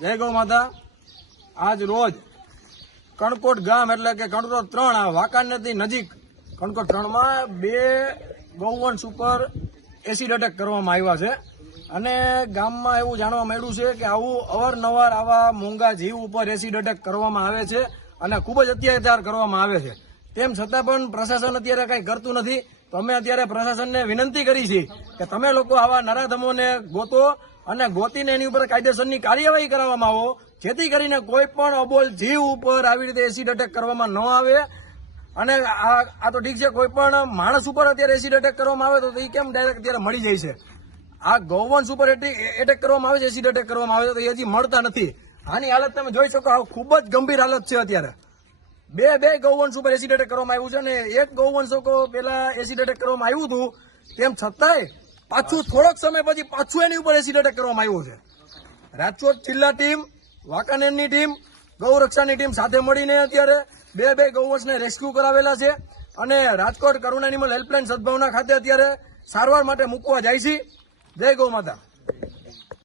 જય ગૌ માતા। આજ રોજ કણકોટ ગામ એટલે કે કણકોટ 3 આ વાંકાનેરથી નજીક કણકોટ 3 માં 2 ગૌવંશ ઉપર એસિડ એટેક કરવામાં આવ્યા છે અને ગામમાં એવું જાણવા મળ્યું છે કે આવું અવારનવાર આવા મોંઘા જીવ ઉપર એસિડ એટેક કરવામાં આવે છે અને ખૂબ જ અત્યાચાર કરવામાં આવે છે। તેમ છતાં પણ પ્રશાસન અત્યારે કંઈ કરતું નથી। તો અમે અત્યારે પ્રશાસનને વિનંતી કરી છે કે તમે લોકો આવા નરાધમોને ગોતો અને ગોતીને એની ઉપર કાયદેસરની કાર્યવાહી કરવામાં આવો, જેથી કરીને કોઈ પણ અબોલ જીવ ઉપર આવી રીતે એસિડ એટેક કરવામાં ન આવે। અને આ તો ઠીક છે, કોઈ પણ માણસ ઉપર અત્યારે એસિડ એટેક કરવામાં આવે તો એ કેમ ડાયરેક્ટ અત્યારે મળી જાય છે। આ ગૌવંશ ઉપર એટેક કરવામાં આવે છે, એસિડ એટેક કરવામાં આવે છે તો એ હજી મળતા નથી। આની હાલત તમે જોઈ શકો, આ ખૂબ જ ગંભીર હાલત છે। અત્યારે બે ગૌવંશ ઉપર એસિડ એટેક કરવામાં આવ્યું છે અને એક ગૌવંશ પેલા એસિડ એટેક કરવામાં આવ્યું હતું, તેમ છતાંય પાછું થોડોક સમય પછી પાછું એની ઉપર એસિડ એટેક કરવામાં આવ્યો છે। રાજકોટ જિલ્લા ટીમ, વાંકાનેરની ટીમ, ગૌરક્ષાની ટીમ સાથે મળીને અત્યારે બે ગૌવંશને રેસ્ક્યુ કરાવેલા છે અને રાજકોટ કરુણા એનિમલ હેલ્પલાઇન સદભાવના ખાતે અત્યારે સારવાર માટે મૂકવા જાય છે। જય ગૌ માતા।